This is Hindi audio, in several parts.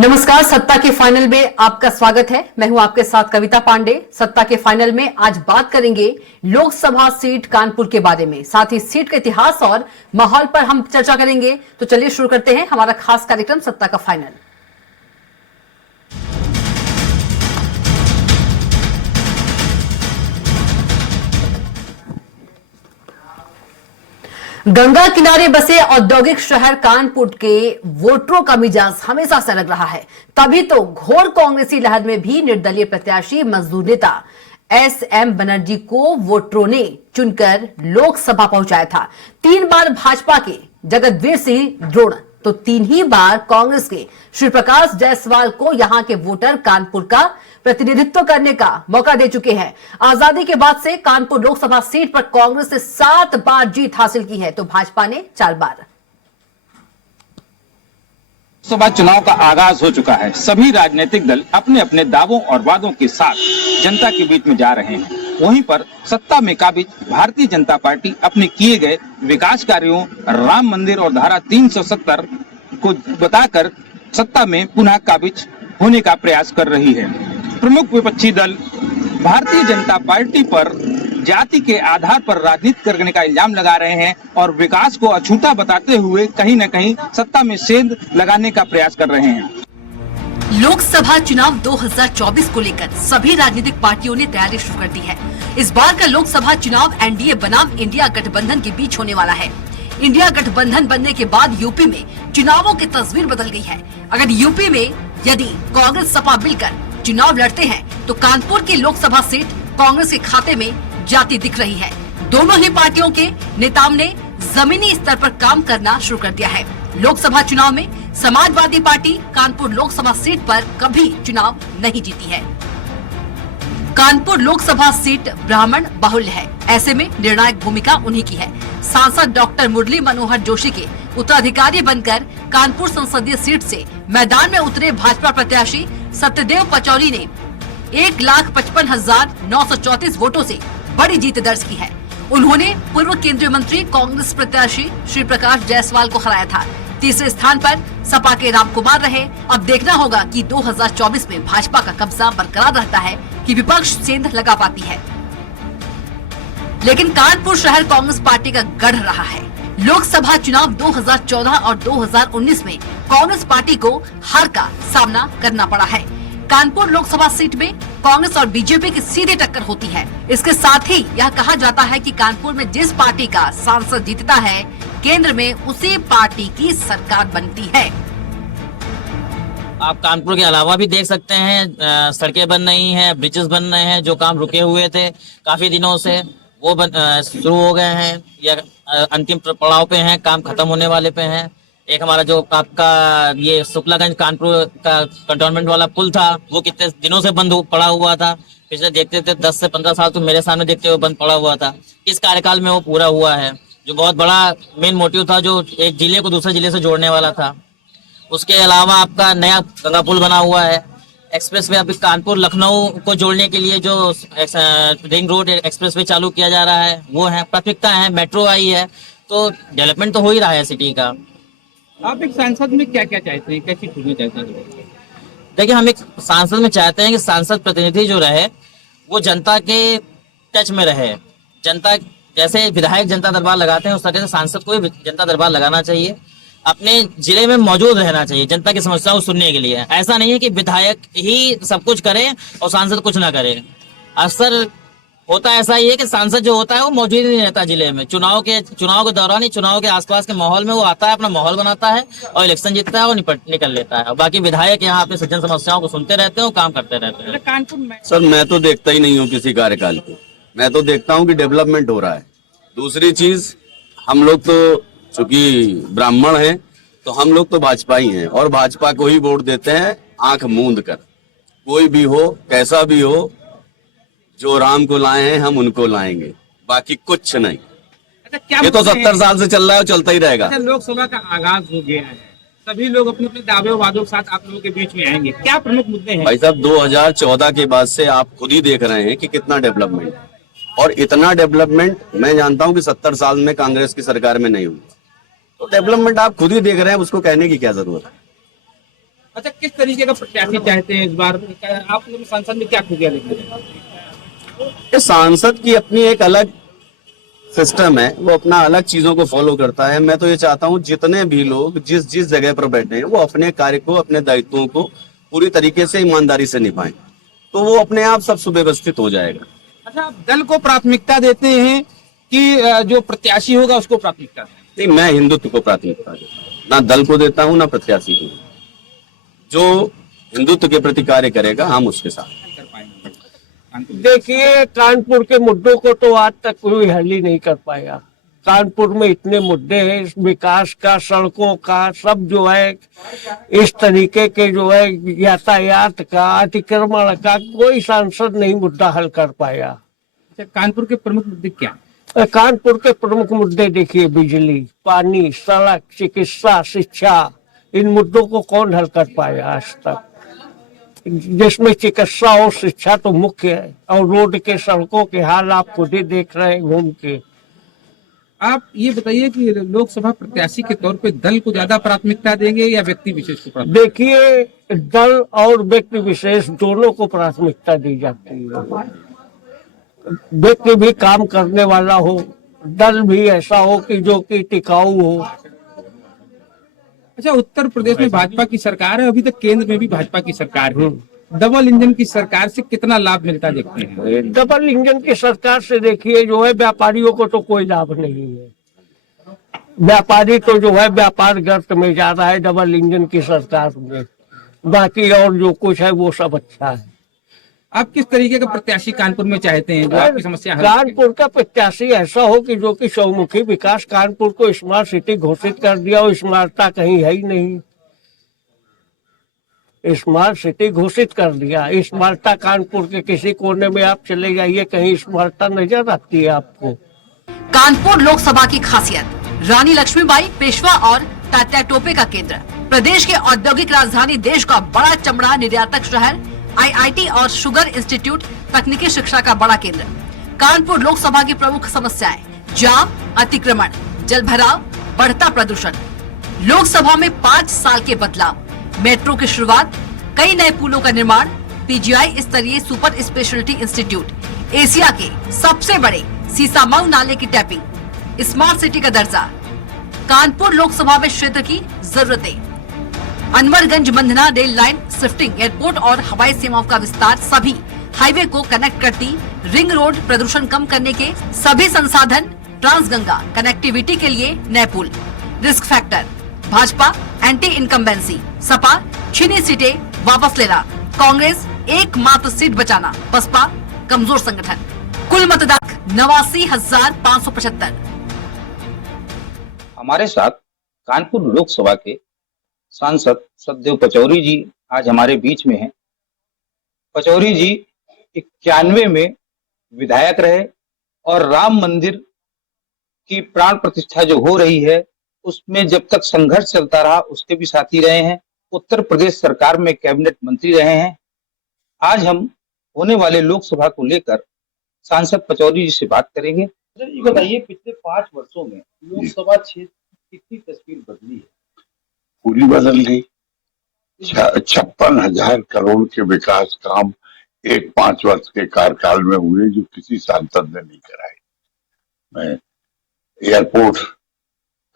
नमस्कार, सत्ता के फाइनल में आपका स्वागत है। मैं हूं आपके साथ कविता पांडे। सत्ता के फाइनल में आज बात करेंगे लोकसभा सीट कानपुर के बारे में, साथ ही सीट के इतिहास और माहौल पर हम चर्चा करेंगे। तो चलिए शुरू करते हैं हमारा खास कार्यक्रम सत्ता का फाइनल। गंगा किनारे बसे औद्योगिक शहर कानपुर के वोटरों का मिजाज हमेशा से अलग रहा है। तभी तो घोर कांग्रेसी लहर में भी निर्दलीय प्रत्याशी मजदूर नेता एसएम बनर्जी को वोटरों ने चुनकर लोकसभा पहुंचाया था। 3 बार भाजपा के जगतवीर सिंह द्रोण तो 3 ही बार कांग्रेस के श्री प्रकाश जायसवाल को यहां के वोटर कानपुर का प्रतिनिधित्व करने का मौका दे चुके हैं। आजादी के बाद से कानपुर लोकसभा सीट पर कांग्रेस ने 7 बार जीत हासिल की है तो भाजपा ने 4 बार। लोकसभा चुनाव का आगाज हो चुका है। सभी राजनीतिक दल अपने अपने दावों और वादों के साथ जनता के बीच में जा रहे हैं। वहीं पर सत्ता में काबिज भारतीय जनता पार्टी अपने किए गए विकास कार्यों, राम मंदिर और धारा 370 को बताकर सत्ता में पुनः काबिज होने का प्रयास कर रही है। प्रमुख विपक्षी दल भारतीय जनता पार्टी पर जाति के आधार पर राजनीति करने का इल्जाम लगा रहे हैं और विकास को अछूता बताते हुए कहीं न कहीं सत्ता में सेंध लगाने का प्रयास कर रहे हैं। लोकसभा चुनाव 2024 को लेकर सभी राजनीतिक पार्टियों ने तैयारी शुरू कर दी है। इस बार का लोकसभा चुनाव एनडीए बनाम इंडिया गठबंधन के बीच होने वाला है। इंडिया गठबंधन बनने के बाद यूपी में चुनावों की तस्वीर बदल गई है। अगर यूपी में यदि कांग्रेस सपा मिलकर चुनाव लड़ते हैं तो कानपुर की लोकसभा सीट कांग्रेस के खाते में जाती दिख रही है। दोनों ही पार्टियों के नेताओं ने जमीनी स्तर पर काम करना शुरू कर दिया है। लोकसभा चुनाव में समाजवादी पार्टी कानपुर लोकसभा सीट पर कभी चुनाव नहीं जीती है। कानपुर लोकसभा सीट ब्राह्मण बाहुल्य है, ऐसे में निर्णायक भूमिका उन्हीं की है। सांसद डॉक्टर मुरली मनोहर जोशी के उत्तराधिकारी बनकर कानपुर संसदीय सीट से मैदान में उतरे भाजपा प्रत्याशी सत्यदेव पचौरी ने 1,55,934 वोटों से बड़ी जीत दर्ज की है। उन्होंने पूर्व केंद्रीय मंत्री कांग्रेस प्रत्याशी श्री प्रकाश जायसवाल को हराया था। तीसरे स्थान पर सपा के राम कुमार रहे। अब देखना होगा कि 2024 में भाजपा का कब्जा बरकरार रहता है कि विपक्ष सेंध लगा पाती है। लेकिन कानपुर शहर कांग्रेस पार्टी का गढ़ रहा है। लोकसभा चुनाव 2014 और 2019 में कांग्रेस पार्टी को हार का सामना करना पड़ा है। कानपुर लोकसभा सीट में कांग्रेस और बीजेपी की सीधी टक्कर होती है। इसके साथ ही यह कहा जाता है कि कानपुर में जिस पार्टी का सांसद जीतता है, केंद्र में उसी पार्टी की सरकार बनती है। आप कानपुर के अलावा भी देख सकते हैं, सड़कें बन रही हैं, ब्रिजेस बन रहे हैं। जो काम रुके हुए थे काफी दिनों से वो शुरू हो गए हैं या अंतिम पड़ाव पे हैं, काम खत्म होने वाले पे हैं। एक हमारा जो आपका ये शुक्लागंज कानपुर का कंटोनमेंट वाला पुल था, वो कितने दिनों से बंद पड़ा हुआ था। पिछले देखते थे 10 से 15 साल तो मेरे सामने देखते हुए बंद पड़ा हुआ था। इस कार्यकाल में वो पूरा हुआ है, जो बहुत बड़ा मेन मोटिव था, जो एक जिले को दूसरे जिले से जोड़ने वाला था। उसके अलावा आपका नया गंगा पुल बना हुआ है। एक्सप्रेस वे अभी कानपुर लखनऊ को जोड़ने के लिए जो रिंग रोड एक्सप्रेस वे चालू किया जा रहा है वो है, प्राथमिकता है। मेट्रो आई है तो डेवलपमेंट तो हो ही रहा है सिटी का। आप एक सांसद में क्या क्या चाहते हैं, कैसी चीजें चाहते हैं? देखिए, हम एक सांसद में चाहते हैं कि सांसद प्रतिनिधि जो रहे वो जनता के टच में रहे। जनता जैसे विधायक जनता दरबार लगाते हैं उस तरह से सांसद को भी जनता दरबार लगाना चाहिए। अपने जिले में मौजूद रहना चाहिए जनता की समस्याओं को सुनने के लिए। ऐसा नहीं है कि विधायक ही सब कुछ करे और सांसद कुछ ना करे। अक्सर होता ऐसा ही है कि सांसद जो होता है वो मौजूद नहीं रहता जिले में। चुनाव के दौरान ही, चुनाव के आसपास के माहौल में वो आता है, अपना माहौल बनाता है और इलेक्शन जीतता है और निकल लेता है। और बाकी विधायक यहाँ अपने जन समस्याओं को सुनते रहते हैं और काम करते रहते हैं। सर, मैं तो देखता ही नहीं हूँ किसी कार्यकाल को। मैं तो देखता हूँ कि डेवलपमेंट हो रहा है। दूसरी चीज, हम लोग तो चूंकि ब्राह्मण हैं तो हम लोग तो भाजपा ही हैं और भाजपा को ही वोट देते हैं आंख मूंद कर। कोई भी हो, कैसा भी हो, जो राम को लाए हैं हम उनको लाएंगे, बाकी कुछ नहीं। अच्छा, ये तो 70 साल से चल रहा है और चलता ही रहेगा। अच्छा, लोकसभा का आगाज हो गया है, सभी लोग अपने अपने दावे वादों के साथ आप लोगों के बीच में आएंगे। क्या प्रमुख मुद्दे हैं? भाई साहब, 2014 के बाद से आप खुद ही देख रहे हैं कि कितना डेवलपमेंट, और इतना डेवलपमेंट मैं जानता हूं कि 70 साल में कांग्रेस की सरकार में नहीं हुआ। तो डेवलपमेंट आप खुद ही देख रहे हैं, उसको कहने की क्या जरूरत है? अच्छा, किस तरीके का प्रत्याशी चाहते हैं इस बार? आप लोग संसद में क्या खूबियां देखते हैं? ये सांसद की अपनी एक अलग सिस्टम है, वो अपना अलग चीजों को फॉलो करता है। मैं तो ये चाहता हूँ जितने भी लोग जिस जिस जगह पर बैठे हैं वो अपने कार्य को, अपने दायित्वों को पूरी तरीके से ईमानदारी से निभाएं, तो वो अपने आप सब सुव्यवस्थित हो जाएगा। अच्छा, आप दल को प्राथमिकता देते हैं कि जो प्रत्याशी होगा उसको प्राथमिकता दें? नहीं, मैं हिंदुत्व को प्राथमिकता देता हूँ, ना दल को देता हूँ ना प्रत्याशी को। जो हिंदुत्व के प्रति कार्य करेगा हम उसके साथ। देखिए, कानपुर के मुद्दों को तो आज तक कोई हल ही नहीं कर पाया। कानपुर में इतने मुद्दे हैं, विकास का, सड़कों का, सब जो है इस तरीके के जो है यातायात का, अतिक्रमण का, कोई सांसद नहीं मुद्दा हल कर पाया। अच्छा, कानपुर के प्रमुख मुद्दे क्या? कानपुर के प्रमुख मुद्दे देखिए, बिजली, पानी, सड़क, चिकित्सा, शिक्षा, इन मुद्दों को कौन हल कर पाया आज तक? जिसमें चिकित्सा और शिक्षा तो मुख्य है, और रोड के, सड़कों के हाल आप खुद ही देख रहे हैं घूम के। आप ये बताइए कि लोकसभा प्रत्याशी के तौर पे दल को ज्यादा प्राथमिकता देंगे या व्यक्ति विशेष को प्राथमिकता? देखिए, दल और व्यक्ति विशेष दोनों को प्राथमिकता दी जाती है। व्यक्ति भी काम करने वाला हो, दल भी ऐसा हो कि जो कि टिकाऊ हो। अच्छा, उत्तर प्रदेश में भाजपा की सरकार है, अभी तक केंद्र में भी भाजपा की सरकार है। डबल इंजन की सरकार से कितना लाभ मिलता देखते हैं? डबल इंजन की सरकार से देखिए जो है, व्यापारियों को तो कोई लाभ नहीं है। व्यापारी तो जो है व्यापार गर्त में जा रहा है डबल इंजन की सरकार में। बाकी और जो कुछ है वो सब अच्छा है। आप किस तरीके का प्रत्याशी कानपुर में चाहते हैं जो आपकी समस्या हल कानपुर का प्रत्याशी ऐसा हो कि जो कि चौमुखी विकास, कानपुर को स्मार्ट सिटी घोषित कर दिया, और स्मार्टता कहीं है ही नहीं। स्मार्ट सिटी घोषित कर दिया, स्मार्टता कानपुर के किसी कोने में आप चले जाइए, कहीं स्मार्टता नजर आती है आपको? कानपुर लोकसभा की खासियत, रानी लक्ष्मीबाई, पेशवा और तात्या टोपे का केंद्र, प्रदेश के औद्योगिक राजधानी, देश का बड़ा चमड़ा निर्यातक शहर, आईआईटी और शुगर इंस्टीट्यूट, तकनीकी शिक्षा का बड़ा केंद्र। कानपुर लोकसभा की प्रमुख समस्याएं, जाम, अतिक्रमण, जल भराव, बढ़ता प्रदूषण। लोकसभा में 5 साल के बदलाव, मेट्रो की शुरुआत, कई नए पुलों का निर्माण, पीजीआई स्तरीय सुपर स्पेशलिटी इंस्टीट्यूट, एशिया के सबसे बड़े सीसामऊ नाले की टैपिंग, स्मार्ट सिटी का दर्जा। कानपुर लोकसभा में क्षेत्र की जरूरतें, Anwarganj Mandhana rail line shifting, airport और हवाई सेवाओं का विस्तार, सभी हाईवे को कनेक्ट करती रिंग रोड, प्रदूषण कम करने के सभी संसाधन, ट्रांसगंगा कनेक्टिविटी के लिए नए पुल। Risk factor, Bhajpa anti incumbency, Sapa छीनी सीटें वापस लेना, कांग्रेस एकमात्र सीट बचाना, बसपा कमजोर संगठन। कुल मतदाता 89,575। हमारे साथ कानपुर लोकसभा के सांसद सतदेव पचौरी जी आज हमारे बीच में हैं। पचौरी जी 91 में विधायक रहे और राम मंदिर की प्राण प्रतिष्ठा जो हो रही है उसमें जब तक संघर्ष चलता रहा उसके भी साथी रहे हैं। उत्तर प्रदेश सरकार में कैबिनेट मंत्री रहे हैं। आज हम होने वाले लोकसभा को लेकर सांसद पचौरी जी से बात करेंगे। ये बताइए, पिछले 5 वर्षों में लोकसभा क्षेत्र की कितनी तस्वीर बदली है? पूरी बदल गई। 56,000 करोड़ के विकास काम एक 5 वर्ष के कार्यकाल में हुए जो किसी सांसद ने नहीं कराए। मैं एयरपोर्ट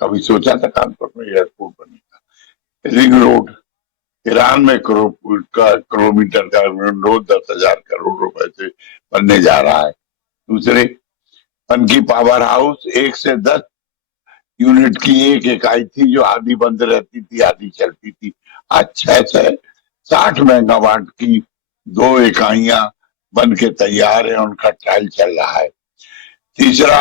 कभी सोचा था कानपुर में एयरपोर्ट बनेगा? रिंग रोड 93 किलोमीटर का रोड 10,000 करोड़ रुपए से बनने जा रहा है। दूसरे, पनकी पावर हाउस 1 से 10 यूनिट की एक इकाई थी जो आधी बंद रहती थी आधी चलती थी। आज 6 से 60 मेगावाट की 2 इकाइयां बन के तैयार है, उनका ट्रायल चल रहा है। तीसरा,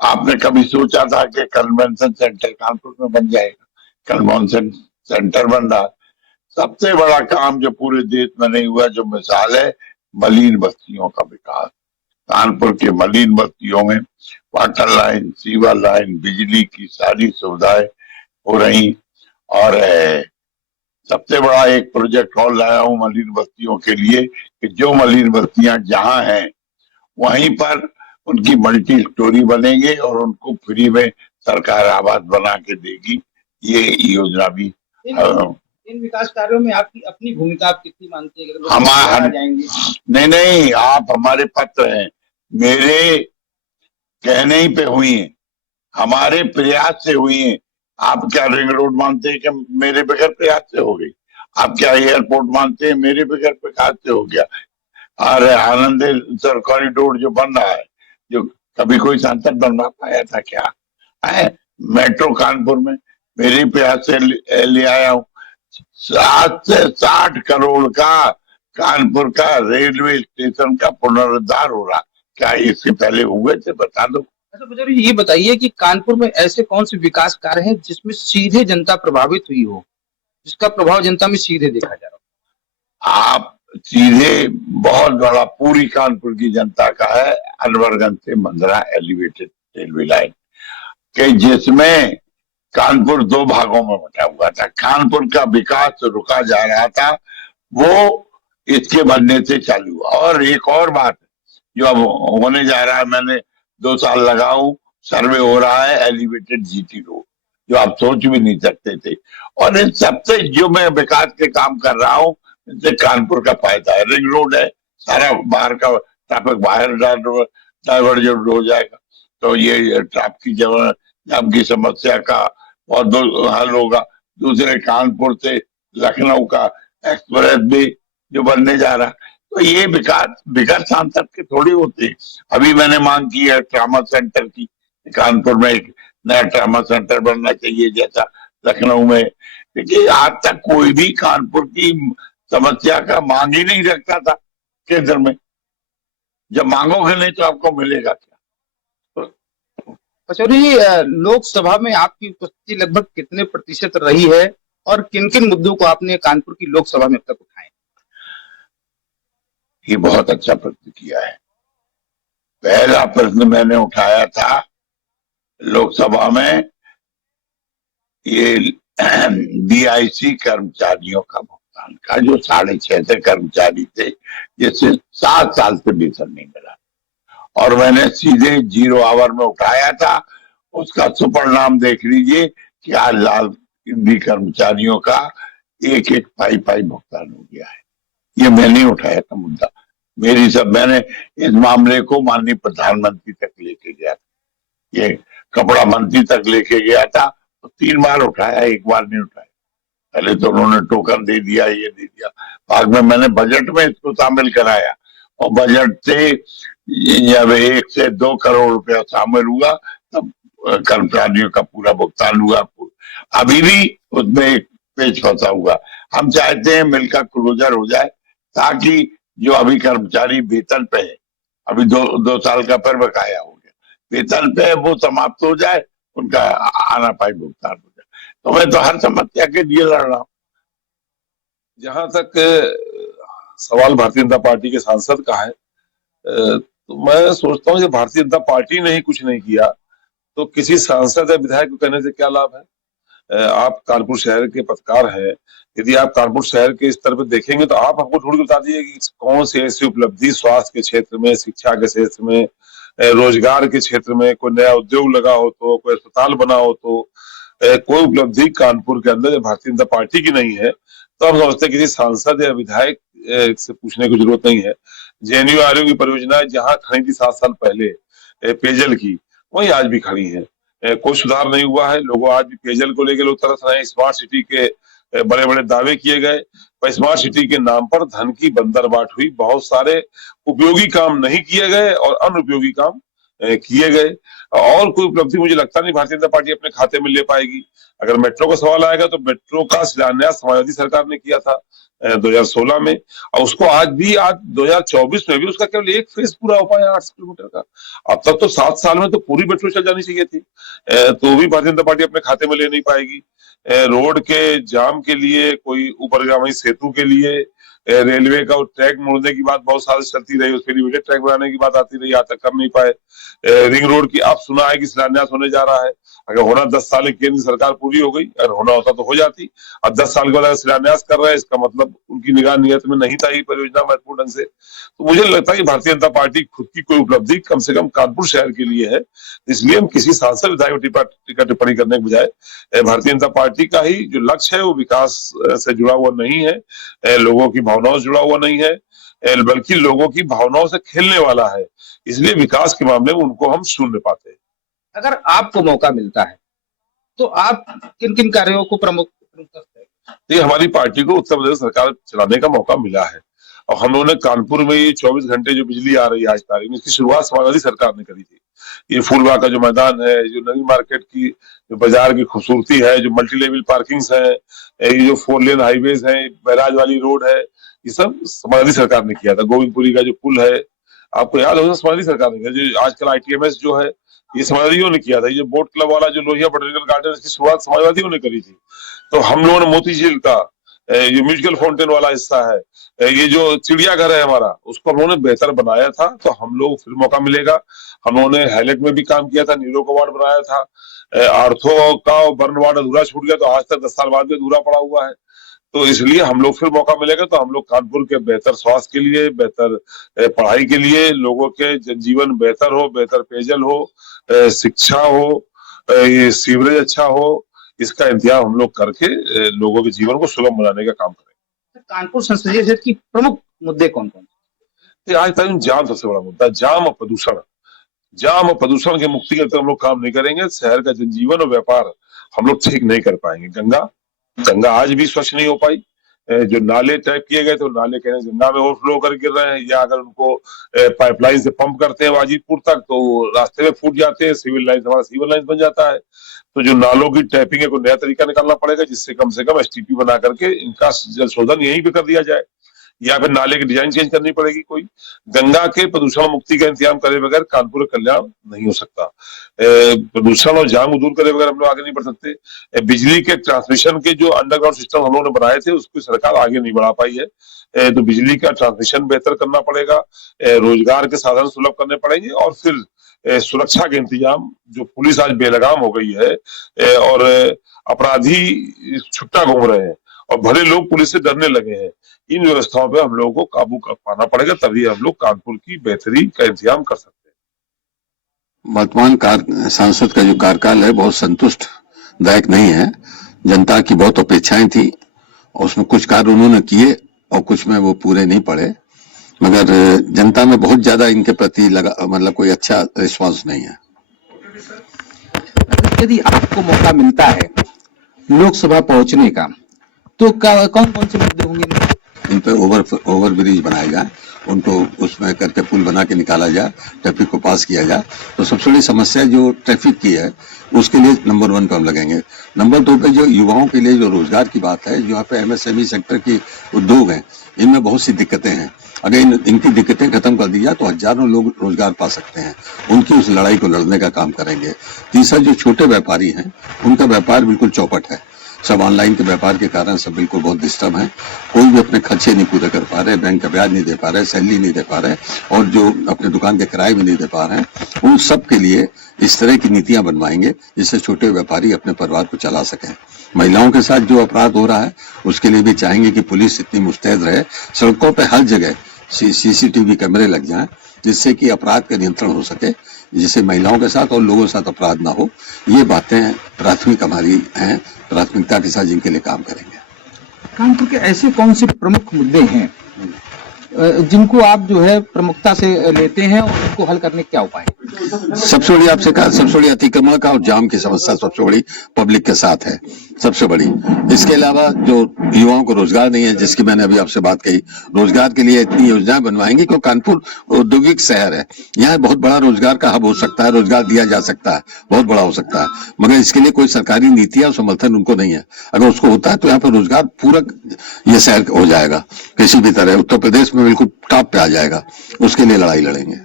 आपने कभी सोचा था कि कन्वेंशन सेंटर कानपुर में बन जाएगा? कन्वेंशन सेंटर बन रहा है। सबसे बड़ा काम जो पूरे देश में नहीं हुआ, जो मिसाल है, मलिन बस्तियों का विकास। कानपुर के मलिन बस्तियों में वाटर लाइन, सीवर लाइन, बिजली की सारी सुविधाएं हो रही। और सबसे बड़ा एक प्रोजेक्ट और लाया हूं मलिन बस्तियों के लिए कि जो मलिन बस्तियां जहां हैं वहीं पर उनकी मल्टी स्टोरी बनेंगे और उनको फ्री में सरकार आवास बना के देगी। ये योजना भी इन विकास कार्यों में आपकी अपनी भूमिका आप कितनी मानते हैं? अगर हम आ जाएंगे नहीं नहीं, आप हमारे पत्र हैं, मेरे कहने ही पे हुई है, हमारे प्रयास से हुई है। आप क्या रिंग रोड मानते हैं कि मेरे बगैर प्रयास से हो गई? आप क्या एयरपोर्ट मानते हैं मेरे बगैर प्रयास से हो गया? और आनंद कॉरिडोर जो बन रहा है, जो कभी कोई सांसद बनवा पाया था क्या? है मेट्रो कानपुर में मेरे प्रयास से ले आया हूँ। 7 से 60 करोड़ का कानपुर का रेलवे स्टेशन का पुनरुद्धार हो रहा, क्या इससे पहले हुए थे? बता दो। अच्छा बुजुर्ग, ये बताइए कि कानपुर में ऐसे कौन से विकास कार्य हैं जिसमें सीधे जनता प्रभावित हुई हो, जिसका प्रभाव जनता में सीधे देखा जा रहा आप सीधे बहुत बड़ा पूरी कानपुर की जनता का है, अनवरगंज से मंदरा एलिवेटेड रेलवे लाइन के, जिसमें कानपुर 2 भागों में बटा हुआ था। कानपुर का विकास रुका जा रहा था, वो इसके बनने से चालू हुआ। और एक और बात जो अब होने जा रहा है, मैंने 2 साल लगाऊं, सर्वे हो रहा है एलिवेटेड जीटी रोड, जो आप सोच भी नहीं सकते थे। और इन सबसे जो मैं विकास के काम कर रहा हूँ, इनसे कानपुर का फायदा है। रिंग रोड है, सारा बाहर का ट्रैफिक बाहर डाइवर्जन हो जाएगा, तो ये ट्रैफिक जाम की समस्या का बहुत हल होगा। दूसरे कानपुर से लखनऊ का एक्सप्रेस भी जो बनने जा रहा, तो ये विकास बिगड़ सांसद के थोड़ी होते। अभी मैंने मांग की है ट्रामा सेंटर की, कानपुर में एक नया ट्रामा सेंटर बनना चाहिए जैसा लखनऊ में। देखिए आज तक कोई भी कानपुर की समस्या का मांग ही नहीं रखता था केंद्र में। जब मांगोगे नहीं तो आपको मिलेगा क्या? है। पचौरी जी, लोकसभा में आपकी उपस्थिति लगभग कितने प्रतिशत रही है और किन किन मुद्दों को आपने कानपुर की लोकसभा में अब तक उठाए? ये बहुत अच्छा प्रश्न किया है। पहला प्रश्न मैंने उठाया था लोकसभा में, ये बीआईसी कर्मचारियों का भुगतान का, जो 6.5 कर्मचारी थे जिससे 7 साल से वेतन नहीं मिला, और मैंने सीधे 0 आवर में उठाया था। उसका सुपरिणाम देख लीजिए कि आज लाल भी कर्मचारियों का एक पाई भुगतान हो गया है। ये मैंने उठाया था मुद्दा, मैंने इस मामले को माननीय प्रधानमंत्री तक लेके गया था, ये कपड़ा मंत्री तक लेके गया था, तो 3 बार उठाया, 1 बार नहीं उठाया। पहले तो उन्होंने टोकन दे दिया, ये दे दिया, बाद में मैंने बजट में इसको शामिल कराया, और बजट से जब 1 से 2 करोड़ रुपया शामिल हुआ तब कर्मचारियों का पूरा भुगतान हुआ। अभी भी उसमें एक पेच फंसा हुआ। हम चाहते हैं मिल का क्लोजर हो जाए, ताकि जो अभी कर्मचारी वेतन पे है, अभी 2 साल का पर बकाया हो गया, वेतन पे वो समाप्त हो जाए, उनका आना पाई भुगतान हो जाए। तो मैं तो हर समस्या के लिए लड़ रहा हूँ। जहां तक सवाल भारतीय जनता पार्टी के सांसद का है, तो मैं सोचता हूँ कि भारतीय जनता पार्टी ने ही कुछ नहीं किया तो किसी सांसद या विधायक को कहने से क्या लाभ है। आप कानपुर शहर के पत्रकार हैं, यदि आप कानपुर शहर के स्तर पर देखेंगे तो आप हमको ढूंढ के बता दीजिए कि कौन सी ऐसी उपलब्धि स्वास्थ्य के क्षेत्र में, शिक्षा के क्षेत्र में, रोजगार के क्षेत्र में कोई नया उद्योग लगा हो, तो कोई अस्पताल बना हो, तो कोई उपलब्धि कानपुर के अंदर भारतीय जनता पार्टी की नहीं है। तो हम समझते हैं किसी सांसद या विधायक से पूछने की जरूरत नहीं है। जेएनयू आरोग्य परियोजना जहां खड़ी थी 7 साल पहले पेयजल की, वही आज भी खड़ी है। कोई सुधार नहीं हुआ है। लोगों आज भी पेयजल को लेकर लोग तरस रहे हैं। स्मार्ट सिटी के बड़े बड़े दावे किए गए, पर स्मार्ट सिटी के नाम पर धन की बंदरबाट हुई। बहुत सारे उपयोगी काम नहीं किए गए और अनुपयोगी काम किए गए। और कोई उपलब्धि मुझे लगता नहीं भारतीय जनता पार्टी अपने खाते में ले पाएगी। अगर मेट्रो का सवाल आएगा तो मेट्रो का शिलान्यास समाजवादी सरकार ने किया था 2016 में, और उसको आज 2024 में भी उसका केवल एक फेज पूरा हो पाया 8 किलोमीटर का। अब तक तो 7 साल में तो पूरी मेट्रो चल जानी चाहिए थी, तो भी भारतीय जनता पार्टी अपने खाते में ले नहीं पाएगी। रोड के जाम के लिए, कोई ऊपरगामी सेतु के लिए, रेलवे का ट्रैक मोड़ने की बात बहुत साल से चलती रही, उसके लिए ट्रैक बनाने की बात आती रही, आज तक कर नहीं पाए। रिंग रोड की अब सुना है कि शिलान्यास होने जा रहा है। अगर होना 10 साल की केंद्र सरकार पूरी हो गई, अगर होना होता तो हो जाती। अब 10 साल के बाद अगर शिलान्यास कर रहे हैं, इसका मतलब उनकी निगाह नियत में नहीं था ये परियोजना महत्वपूर्ण ढंग से। तो मुझे लगता है कि भारतीय जनता पार्टी खुद की कोई उपलब्धि कम से कम कानपुर शहर के लिए है, इसलिए हम किसी सांसद विधायक का टिप्पणी करने के बजाय भारतीय जनता पार्टी का ही जो लक्ष्य है वो विकास से जुड़ा हुआ नहीं है, लोगों की भावनाओं से जुड़ा हुआ नहीं है, बल्कि लोगों की भावनाओं से खेलने वाला है। इसलिए विकास के मामले में उनको हम शून्य पाते हैं। अगर आपको मौका मिलता है तो आप किन किन कार्यों को प्रमुखता से? ये हमारी पार्टी को उत्तर प्रदेश सरकार चलाने का मौका मिला है और हम लोगों ने कानपुर में ये 24 घंटे जो बिजली आ रही है आज तारीख में, इसकी शुरुआत समाजवादी सरकार ने करी थी। ये फूलबाग का जो मैदान है, जो नवी मार्केट की जो बाजार की खूबसूरती है, जो मल्टी लेवल पार्किंग्स है, ये जो 4 लेन हाईवेज है, बैराज वाली रोड है, ये सब समाजवादी सरकार ने किया था। गोविंदपुरी का जो पुल है, आपको याद होगा समाजवादी सरकार ने किया। जो आजकल ITMS जो है, ये समाजवादियों ने किया था। ये जो बोट क्लब वाला जो लोहिया बोटेनिकल गार्डन, इसकी शुरुआत समाजवादियों ने करी थी। तो हम लोगों ने मोती झील का ये म्यूजिकल फाउंटेन वाला हिस्सा है, ये जो चिड़ियाघर है हमारा, उसको हम लोगों ने बेहतर बनाया था। तो हम लोग फिर मौका मिलेगा। हम लोगों ने हाईलाइट में भी काम किया था, नीरो का वार्ड बनाया था, आर्थो का बर्न वार्ड अधूरा छूट गया, तो आज तक 10 साल बाद भी अधूरा पड़ा हुआ है। तो इसलिए हम लोग फिर मौका मिलेगा तो हम लोग कानपुर के बेहतर स्वास्थ्य के लिए, बेहतर पढ़ाई के लिए, लोगों के जनजीवन बेहतर हो, बेहतर पेयजल हो, शिक्षा हो, ये सीवरेज अच्छा हो, इसका इंतजाम हम लोग करके लोगों के जीवन को सुगम बनाने का काम करें। कानपुर संसदीय क्षेत्र की प्रमुख मुद्दे कौन कौन? आज तक जाम सबसे बड़ा मुद्दा, जाम और प्रदूषण। जाम और प्रदूषण के मुक्ति के तक हम लोग काम नहीं करेंगे, शहर का जनजीवन और व्यापार हम लोग ठीक नहीं कर पाएंगे। गंगा आज भी स्वच्छ नहीं हो पाई। जो नाले तय किए गए थे, नाले कहीं गंगा में ओवरफ्लो कर गिर रहे हैं, या अगर उनको पाइपलाइन से पंप करते हैं वाजीपुर तक तो रास्ते में फूट जाते हैं, सिविल लाइन हमारा सिविल लाइन बन जाता है। तो जो नालों की टैपिंग है, कोई नया तरीका निकालना पड़ेगा जिससे कम से कम STP बना करके इनका जल शोधन यहीं पे कर दिया जाए, या फिर नाले की डिजाइन चेंज करनी पड़ेगी कोई। गंगा के प्रदूषण मुक्ति का इंतजाम करे बगैर कानपुर का कल्याण नहीं हो सकता। प्रदूषण और जाम को दूर करे बगैर हम लोग आगे नहीं बढ़ सकते। बिजली के ट्रांसमिशन के जो अंडरग्राउंड सिस्टम हम लोगों ने बनाए थे, उसको सरकार आगे नहीं बढ़ा पाई है। तो बिजली का ट्रांसमिशन बेहतर करना पड़ेगा, रोजगार के साधन सुलभ करने पड़ेंगे, और फिर सुरक्षा के इंतजाम। जो पुलिस आज बेलगाम हो गई है और अपराधी छुट्टा घूम रहे हैं और भले लोग पुलिस से डरने लगे हैं, इन व्यवस्थाओं पे हम लोगों को काबू कर पाना पड़ेगा, तभी हम लोग कानपुर की बेहतरी का इंतजाम कर सकते हैं। वर्तमान सांसद का जो कार्यकाल है बहुत संतुष्टदायक नहीं है। जनता की बहुत अपेक्षाएं थी और उसमें कुछ कार्य उन्होंने किए और कुछ में वो पूरे नहीं पड़े, मगर जनता में बहुत ज्यादा इनके प्रति मतलब कोई अच्छा रिस्पांस नहीं है। यदि आपको मौका मिलता है लोकसभा पहुंचने का तो कौन कौन से मुद्दे होंगे? इन पे ओवर ब्रिज बनाया जाए, उनको उसमें करके पुल बना के निकाला जाए, ट्रैफिक को पास किया जाए। तो सबसे बड़ी समस्या जो ट्रैफिक की है उसके लिए नंबर 1 पे हम लगेंगे। नंबर 2 पे जो युवाओं के लिए जो रोजगार की बात है, जो यहाँ पे MSME सेक्टर की उद्योग हैं, इनमें बहुत सी दिक्कतें हैं। अगर इनकी दिक्कतें खत्म कर दी जाए तो हजारों लोग रोजगार पा सकते हैं। उनकी उस लड़ाई को लड़ने का काम करेंगे। तीसरा, जो छोटे व्यापारी हैं उनका व्यापार बिल्कुल चौपट है। सब ऑनलाइन के व्यापार के कारण सब बिल्कुल बहुत डिस्टर्ब है। कोई भी अपने खर्चे नहीं पूरे कर पा रहे, बैंक का ब्याज नहीं दे पा रहे, सैलरी नहीं दे पा रहे, और जो अपने दुकान के किराए भी नहीं दे पा रहे हैं, उन सब के लिए इस तरह की नीतियां बनवाएंगे जिससे छोटे व्यापारी अपने परिवार को चला सकें। महिलाओं के साथ जो अपराध हो रहा है उसके लिए भी चाहेंगे कि पुलिस इतनी मुस्तैद रहे, सड़कों पर हर जगह CCTV कैमरे लग जाएं, जिससे कि अपराध का नियंत्रण हो सके, जिससे महिलाओं के साथ और लोगों के साथ अपराध ना हो। ये बातें प्राथमिक हमारी हैं, प्राथमिकता के साथ जिनके लिए काम करेंगे। कानपुर के ऐसे कौन से प्रमुख मुद्दे हैं जिनको आप जो है प्रमुखता से लेते हैं और उनको हल करने के क्या उपाय? सबसे बड़ी आपसे कहा, सबसे बड़ी अतिक्रमण का और जाम की समस्या सबसे बड़ी पब्लिक के साथ है, सबसे बड़ी। इसके अलावा जो युवाओं को रोजगार नहीं है, जिसकी मैंने अभी आपसे बात कही, रोजगार के लिए इतनी योजनाएं बनवाएंगे क्योंकि कानपुर औद्योगिक शहर है, यहाँ बहुत बड़ा रोजगार का हब हो सकता है, रोजगार दिया जा सकता है, बहुत बड़ा हो सकता है, मगर इसके लिए कोई सरकारी नीति या समर्थन उनको नहीं है। अगर उसको होता है तो यहाँ पर रोजगार पूरक ये शहर हो जाएगा, किसी भी तरह उत्तर प्रदेश में बिल्कुल टॉप पे आ जाएगा। उसके लिए लड़ाई लड़ेंगे।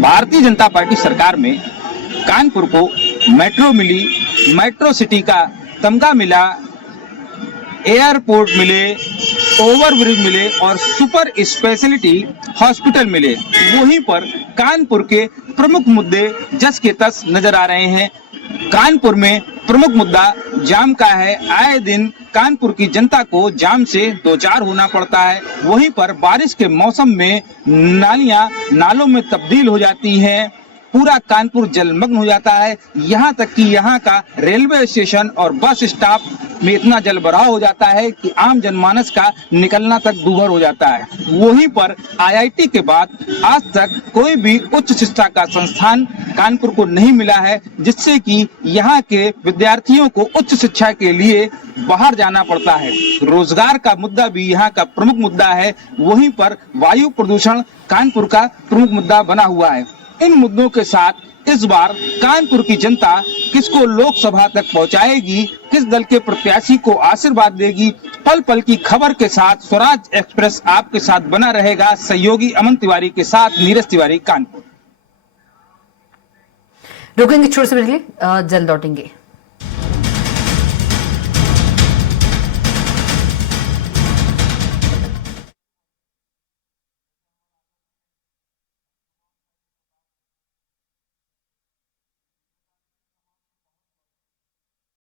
भारतीय जनता पार्टी सरकार में कानपुर को मेट्रो मिली, मेट्रो सिटी का तमगा मिला, एयरपोर्ट मिले ओवरब्रिज मिले और सुपर स्पेशलिटी हॉस्पिटल मिले, वहीं पर कानपुर के प्रमुख मुद्दे जस के तस नजर आ रहे हैं। कानपुर में प्रमुख मुद्दा जाम का है। आए दिन कानपुर की जनता को जाम से दो चार होना पड़ता है। वहीं पर बारिश के मौसम में नालियां नालों में तब्दील हो जाती हैं, पूरा कानपुर जलमग्न हो जाता है। यहाँ तक कि यहाँ का रेलवे स्टेशन और बस स्टॉप में इतना जलभराव हो जाता है कि आम जनमानस का निकलना तक दूभर हो जाता है। वहीं पर आईआईटी के बाद आज तक कोई भी उच्च शिक्षा का संस्थान कानपुर को नहीं मिला है, जिससे कि यहाँ के विद्यार्थियों को उच्च शिक्षा के लिए बाहर जाना पड़ता है। रोजगार का मुद्दा भी यहाँ का प्रमुख मुद्दा है। वहीं पर वायु प्रदूषण कानपुर का प्रमुख मुद्दा बना हुआ है। इन मुद्दों के साथ इस बार कानपुर की जनता किसको लोकसभा तक पहुंचाएगी, किस दल के प्रत्याशी को आशीर्वाद देगी, पल पल की खबर के साथ स्वराज एक्सप्रेस आपके साथ बना रहेगा। सहयोगी अमन तिवारी के साथ नीरज तिवारी, कानपुर। रुकेंगे छोटे से, जल्द लौटेंगे।